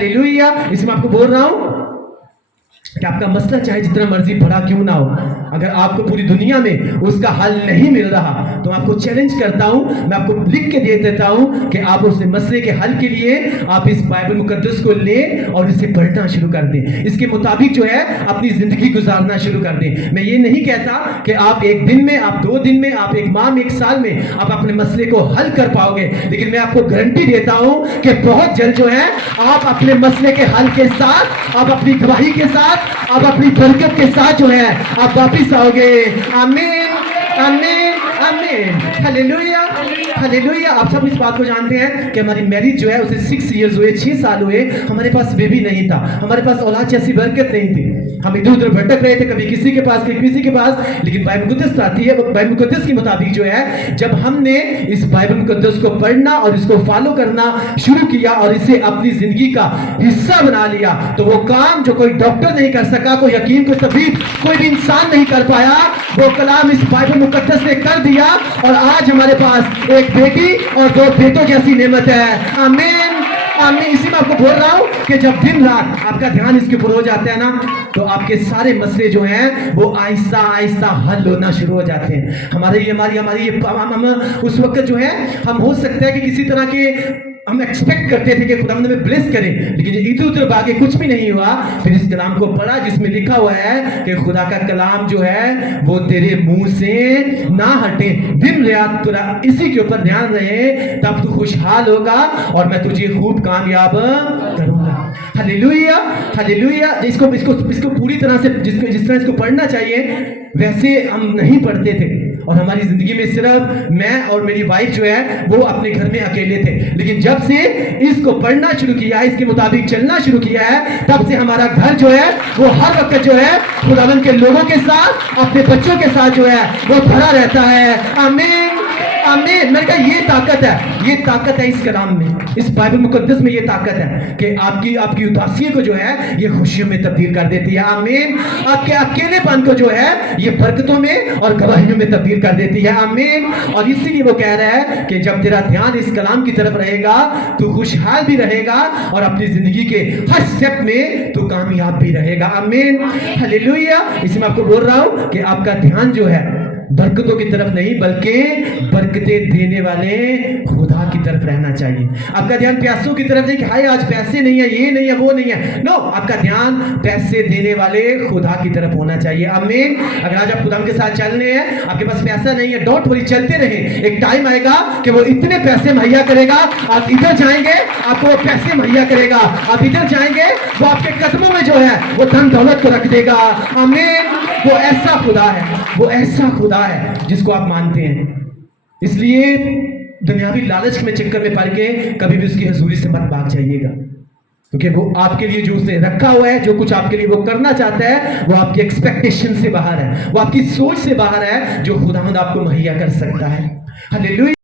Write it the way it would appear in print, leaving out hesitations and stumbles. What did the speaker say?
Hallelujah. इसमें मैं आपको बोल रहा हूं कि आपका मसला चाहे जितना मर्जी बड़ा क्यों ना हो, अगर आपको पूरी दुनिया में उसका हल नहीं मिल रहा तो मैं आपको चैलेंज करता हूं, मैं आपको लिख के दे देता हूं कि आप उस मसले के हल के लिए आप इस बाइबल मुकद्दस को लें और इसे पढ़ना शुरू कर दें, इसके मुताबिक जो है अपनी जिंदगी गुजारना शुरू कर दें। मैं ये नहीं कहता कि आप एक दिन में, आप 2 दिन में, आप 1 माह में, 1 साल में आप अपने मसले को हल कर पाओगे, लेकिन मैं आपको गारंटी देता हूं कि बहुत जल्द जो है आप अपने मसले के हल के साथ, आप अपनी गवाही के साथ, आप अपनी बरकत के साथ जो है आप वापिस आओगे। आमीन, आमीन, आमीन, हालेलुया, हालेलुया। आप सब इस बात को जानते हैं कि हमारी मैरिज जो है उसे 6 इयर्स हुए, 6 साल हुए, हमारे पास बेबी नहीं था, हमारे पास औलाद जैसी बरकत नहीं थी, हम इधर उधर भटक रहे थे, कभी किसी के पास, कभी किसी के पास। लेकिन बाइबल मुकद्दस आती है, बाइबल मुकद्दस के मुताबिक जो है जब हमने इस बाइबल मुकद्दस को पढ़ना और इसको फॉलो करना शुरू किया और इसे अपनी जिंदगी का हिस्सा बना लिया, तो वो काम जो कोई डॉक्टर नहीं कर सका, कोई हकीम, कोई तबीब, कोई भी इंसान नहीं कर पाया, वो कलाम इस बाइबल मुकद्दस ने कर दिया और आज हमारे पास एक बेटी और 2 बेटों जैसी नेमत है। आमीन, आमीन। इसी में आपको बोल रहा हूं कि जब दिन रात आपका ध्यान इसके ऊपर हो जाता है ना, तो आपके सारे मसले जो हैं वो आहिस्ता आहिस्ता हल होना शुरू हो जाते हैं। हमारी उस वक्त जो है हम हो सकता है कि किसी तरह के हम एक्सपेक्ट करते थे कि खुदा हमें ब्लेस करे, लेकिन इधर उधर भागे कुछ भी नहीं हुआ। फिर इस कलाम को पढ़ा जिसमें लिखा हुआ है कि खुदा का कलाम जो है वो तेरे मुंह से ना हटे, दिन रात तेरा इसी के ऊपर ध्यान रहे, तब तू खुशहाल होगा और मैं तुझे खूब कामयाब करूंगा। Hallelujah, hallelujah. इसको पूरी तरह से जिस तरह इसको पढ़ना चाहिए वैसे हम नहीं पढ़ते थे, और हमारी जिंदगी में सिर्फ मैं और मेरी वाइफ जो है वो अपने घर में अकेले थे। लेकिन जब से इसको पढ़ना शुरू किया, इसके मुताबिक चलना शुरू किया है, तब से हमारा घर जो है वो हर वक्त जो है खुदावंद के लोगों के साथ, अपने बच्चों के साथ जो है वो भरा रहता है। आमीन, आमीन। मैंने कहा ये ताकत है, ये ताकत है इस कलाम में, इस बाइबल मुकद्दस में ये ताकत है कि आपकी उदासियों को जो है ये खुशियों में तब्दील कर देती है। आमीन। आपके अकेलेपन को जो है ये बरकतों में और गवाहियों में तब्दील कर देती है। आमीन। और इसीलिए वो कह रहा है कि जब तेरा ध्यान इस कलाम की तरफ रहेगा तो खुशहाल भी रहेगा और अपनी जिंदगी के हर स्टेप में तो कामयाब भी रहेगा। आमीन, हालेलुया। इसमें आपको बोल रहा हूं कि आपका ध्यान जो है बरकतों की तरफ नहीं बल्कि बरकतें देने वाले खुदा की तरफ रहना चाहिए। आपका ध्यान प्यासों की तरफ नहीं कि हाय आज पैसे नहीं है, ये नहीं है, वो नहीं है। नो, आपका ध्यान पैसे देने वाले खुदा की तरफ होना चाहिए। आमीन। अगर आज आप खुदा के साथ चल रहे हैं, आपके पास पैसा नहीं है, डोंट वरी, चलते रहे, एक टाइम आएगा कि वो इतने पैसे मुहैया करेगा, आप इधर जाएंगे आपको वो पैसे मुहैया करेगा, आप इधर जाएंगे वो आपके कदमों में जो है वो धन दौलत को रख देगा। आमीन। वो ऐसा खुदा है, वो ऐसा खुदा है जिसको आप मानते हैं। इसलिए दुनियावी लालच में चक्कर में पड़ के कभी भी उसकी हजूरी से मत भाग जाइएगा, क्योंकि वो आपके लिए जो उसने रखा हुआ है, जो कुछ आपके लिए वो करना चाहता है, वो आपकी एक्सपेक्टेशन से बाहर है, वो आपकी सोच से बाहर है, जो खुदावंद आपको मुहैया कर सकता है। हालेलुया।